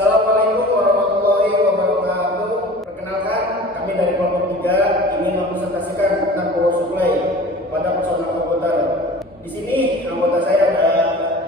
Assalamualaikum warahmatullahi wabarakatuh. Perkenalkan, kami dari kelompok 3 ingin mempresentasikan tentang power supply pada personal komputer. Di sini anggota saya ada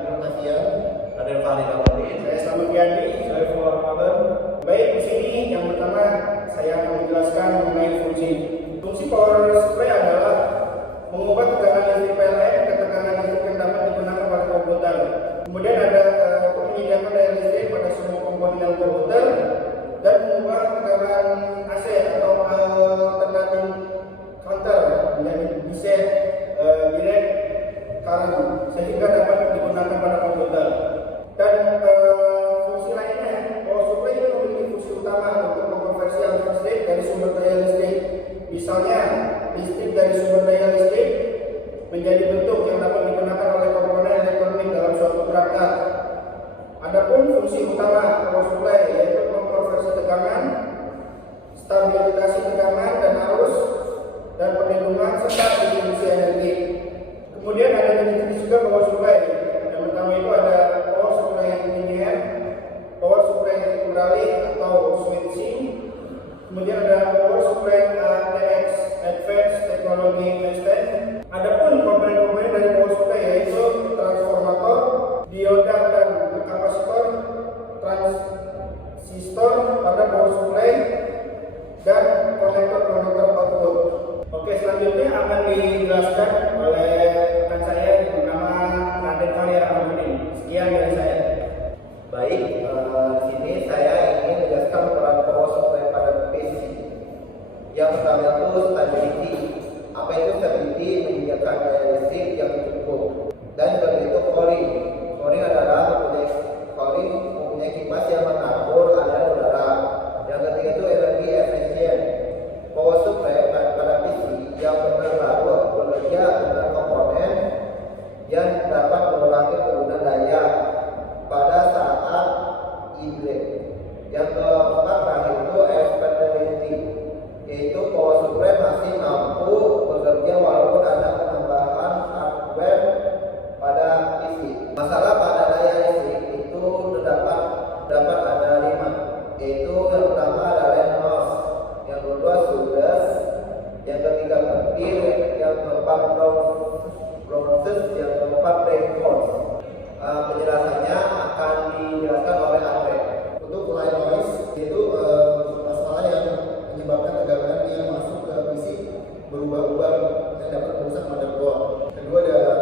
Ibrahim Tafian, ada Fahri Ramli, saya Selamat Yadi, saya Fuad Ramadan. Baik, di sini yang pertama saya akan menjelaskan mengenai fungsi. Fungsi power supply adalah mengubah tegangan listrik PLN ke tegangan listrik yang dapat digunakan pada komputer. Kemudian ada menyediakan daya listrik pada semua komponen komputer dan mengubah tegangan AC atau alternating counter menjadi DC direct current sehingga dapat digunakan pada komputer. Dan fungsi lainnya, power supply juga memiliki fungsi utama untuk mengkonversi arus listrik dari sumber daya listrik. Misalnya, listrik dari sumber daya listrik menjadi bentuk yang dapat digunakan oleh komponen elektronik dalam suatu perangkat. Adapun fungsi utama power supply yaitu mengkonversi tegangan, stabilisasi tegangan dan arus, dan perlindungan serta distribusi energi. Kemudian ada jenis juga power supply. Yang pertama itu ada power supply linear, power supply beralih atau switching. Kemudian ada power supply ATX, Advanced Technology Extend. Adapun komponen-komponen dari power supply yaitu transformator, dioda dan kapasitor, transistor pada power supply, dan konektor output. Oke, selanjutnya akan dijelaskan oleh rekan saya yang bernama Raden Fahri Rahmanuddin. Sekian dari saya. Baik, di sini saya ingin menjelaskan peran power supply pada PC. Yang pertama itu stability. Apa itu stability? Menyediakan daya listrik yang cukup. Dan begitu cooling. Cooling adalah mempunyai kipas yang mengatur aliran udara. Yang ketiga itu energi efisien. Power supply pada PC yang baru bekerja dengan komponen yang dapat mengurangi penggunaan daya pada saat idle. Yang keempat terakhir itu expandability, yaitu power supply masih mampu bekerja walaupun ada penambahan hardware pada PC. Masalah pada daya listrik itu dapat ada 5, yaitu yang pertama adalah loss, yang kedua surges, yang ketiga petir, yang keempat process, yang keempat breakdown. Penjelasannya akan dijelaskan oleh Andre. Untuk line noise itu masalah yang menyebabkan tegangan yang masuk ke PC berubah-ubah dan dapat merusak motherboard. Kedua ada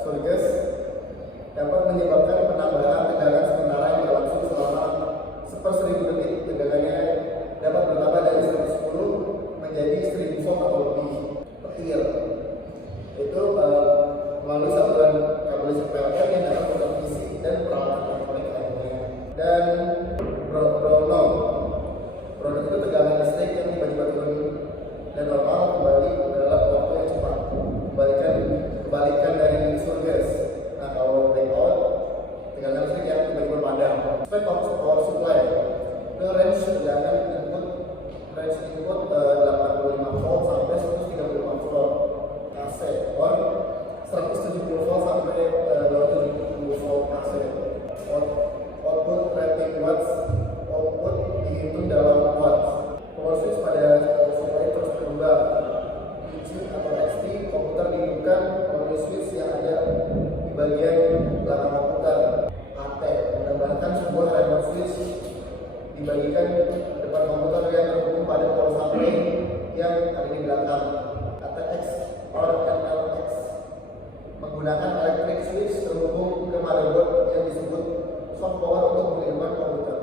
surges, dapat menyebabkan penambahan tegangan sementara yang berlangsung selama 1/1000 detik. Tegangannya dapat bertambah dari 110 menjadi 1000 volt atau lebih. Petir itu melalui saluran kabel listrik PLN yang dapat merusak PC dan peralatan elektronik lainnya. Dan brownlow, produk itu tegangan listrik yang tiba-tiba turun dan normal kembali dalam waktu yang cepat. Kebalikan dari surges. Nah, kalau blackout, tegangan listrik yang tiba-tiba padam. Spek power supply, ke range tegangan input 85 volt sampai 135 volt AC, or 170 volt sampai 270 volt AC. Output rating watts, output dihitung dalam watts. Power switch pada power supply terus berubah. PC atau XT komputer dihidupkan melalui switch yang ada di bagian belakang komputer. AT menambahkan sebuah remote switch dibagikan depan komputer yang terhubung pada power supply yang ada di belakang. ATX or MLX menggunakan electric switch terhubung ke motherboard yang disebut soft power untuk menghidupkan komputer.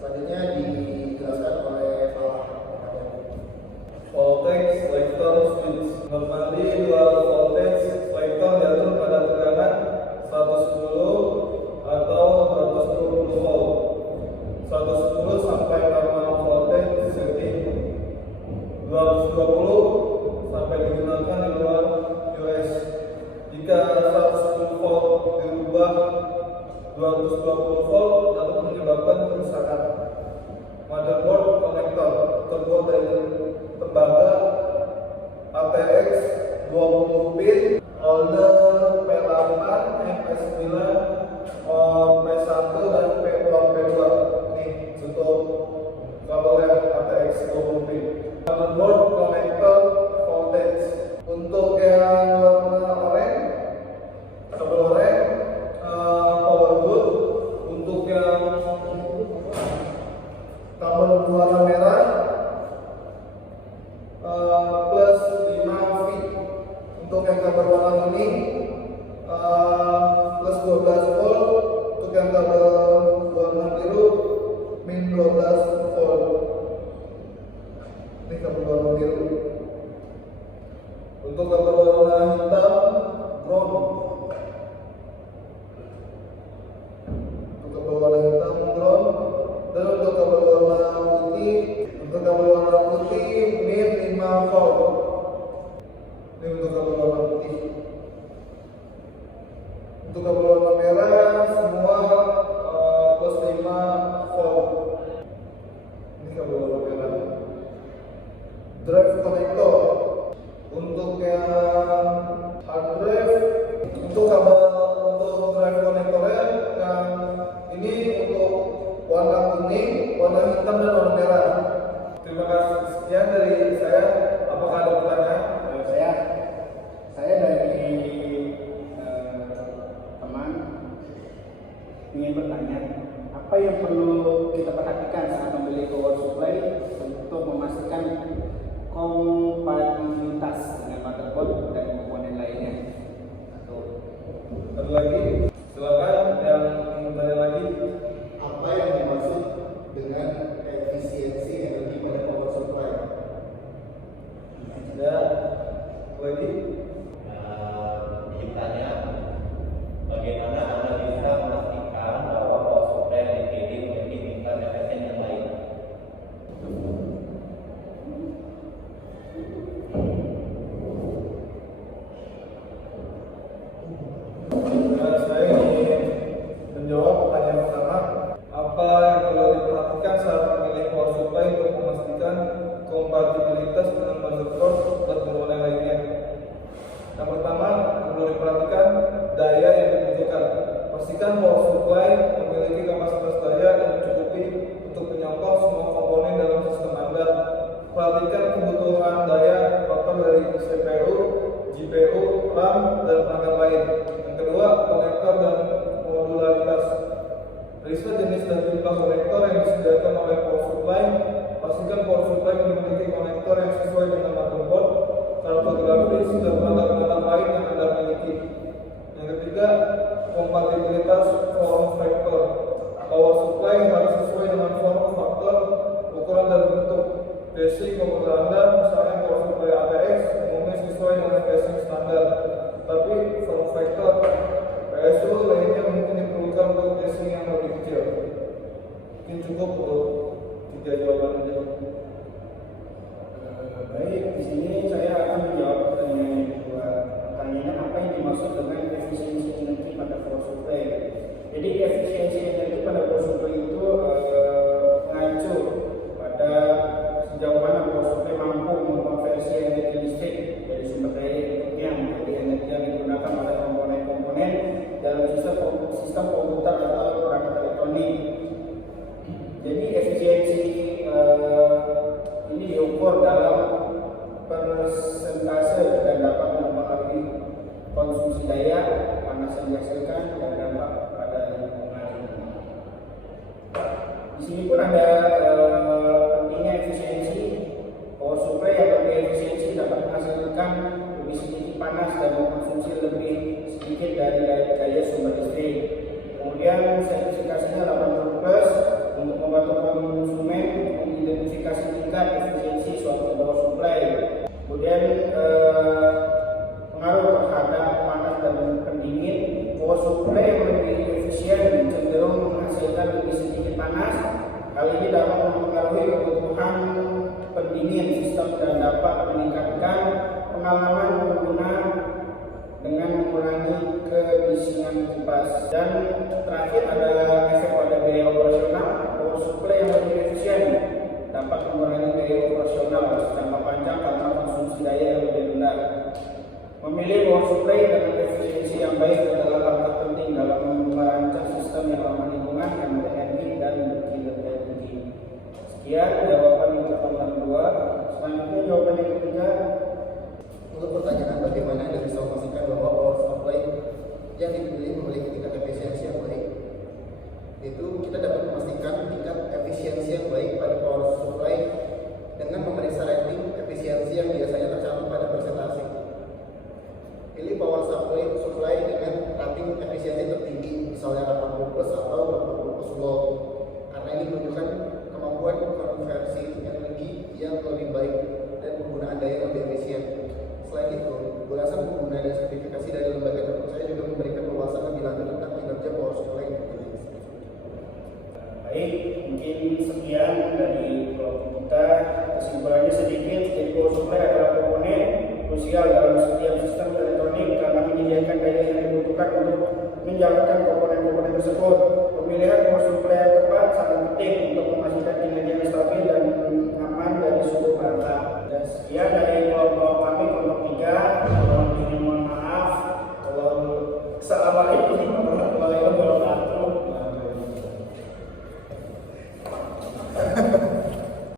Selanjutnya dijelaskan oleh Falah. Voltage selector switch. Normally dual voltage selector diatur pada tegangan 110 atau 120 volt. 110 sampai normal voltage berwarna merah plus 5 feet. Untuk yang kabel warna kuning plus 12 volt. Untuk yang kabel warna biru min 12 volt. Ini kabel warna biru. Untuk kabel warna hitam ground. Untuk kabel warna hitam ground. Dan untuk kabel warna putih, min 5 volt. Ini untuk kabel warna putih. Untuk kabel warna merah semua plus 5 volt. Ini kabel warna merah. Drive connector. Untuk yang hard drive, untuk kabel untuk drive connectornya yang ini untuk warna kuning, warna hitam dan warna merah. Terima kasih. Sekian dari saya. Apakah ada pertanyaan? Saya dari teman ingin bertanya, apa yang perlu kita perhatikan saat membeli power supply untuk memastikan kompatibilitas dengan motherboard dan komponen lainnya? Ada lagi? Silakan yang ingin tanya lagi. Apa yang dimaksud dengan efisiensi energi pada power supply? Ya, lagi. Ditanya, bagaimana Anda bisa memastikan bahwa power supply yang dipilih memiliki tingkat efisien yang baik? Saya ingin menjawab pertanyaan pertama. Apa yang perlu diperhatikan saat memilih power supply untuk memastikan kompatibilitas dengan motherboard dan komponen lainnya? Yang pertama, perlu diperhatikan daya yang dibutuhkan. Pastikan power supply memiliki kapasitas daya yang mencukupi untuk menyokong semua komponen dalam sistem Anda. Perhatikan kebutuhan daya faktor dari CPU, GPU, RAM, dan perangkat lain. Yang kedua, konektor dan modularitas. Riset jenis dan jumlah konektor yang disediakan oleh power supply. Pastikan power supply memiliki konektor yang sesuai dengan motherboard, kartu grafis, dan perangkat lain yang Anda miliki. Yang ketiga, kompatibilitas form factor. Power supply harus sesuai dengan form factor, ukuran dan bentuk. Basic komputer Anda, misalnya power supply ATX, umumnya sesuai dengan basic standar. Tapi form factor PSU lainnya mungkin diperlukan untuk casing yang lebih kecil. Mungkin cukup untuk 3 jawaban aja. Baik, di sini saya akan menjawab pertanyaan yang kedua. Pertanyaannya, apa yang dimaksud dengan efisiensi energi pada power supply? Jadi efisiensi energi pada power supply itu mengacu pada sejauh mana power supply mampu mengkonversi energi listrik dari sumber daya inputnya menjadi energi yang digunakan oleh komponen-komponen dalam sistem komputer atau perangkat elektronik. Jadi efisiensi ini diukur dalam persentase dan dapat mempengaruhi konsumsi daya, panas yang dihasilkan, dan dampak pada lingkungan. Di sini pun ada pentingnya efisiensi. Power supply yang lebih efisiensi dapat menghasilkan lebih sedikit panas dan mengkonsumsi lebih sedikit dari daya sumber listrik. Kemudian sertifikasinya 80+ untuk membantu konsumen mengidentifikasi tingkat efisiensi suatu power supply. Kemudian pengaruh terhadap panas dan pendingin. Power supply yang lebih efisien cenderung menghasilkan lebih sedikit panas. Hal ini dapat mempengaruhi kebutuhan pendingin sistem dan dapat meningkatkan pengalaman pengguna dengan mengurangi kebisingan kipas. Dan terakhir ada efek pada biaya operasional. Power supply yang lebih efisien dapat mengurangi biaya operasional jangka panjang karena konsumsi daya yang lebih rendah. Memilih power supply dengan efisiensi yang baik adalah langkah penting dalam merancang sistem yang ramah lingkungan, yang berenergi dan berkinerja tinggi. Sekian jawaban untuk pertanyaan 2. Selanjutnya jawaban yang ketiga. Untuk pertanyaan bagaimana Anda bisa memastikan bahwa power supply yang dipilih memiliki tingkat efisiensi yang baik, itu kita dapat memastikan tingkat efisiensi yang baik pada power memeriksa rating efisiensi yang biasanya tercantum pada presentasi. Pilih power supply dengan rating efisiensi tertinggi, misalnya 80 plus atau 80 plus low, karena ini menunjukkan kemampuan konversi energi yang lebih baik dan penggunaan daya yang lebih efisien. Selain itu, belasan pengguna dan sertifikasi dari lembaga terpercaya juga memberikan wawasan lebih lanjut tentang kinerja power supply yang dipilih. Baik, mungkin sekian dari kelompok kita. Kesimpulannya sedikit, jadi power supply adalah komponen krusial dalam setiap sistem elektronik karena menyediakan daya yang dibutuhkan untuk menjalankan komponen-komponen tersebut. Pemilihan power supply yang tepat sangat penting untuk memastikan kinerja yang stabil dan aman dari suhu bangsa. Dan sekian dari kelompok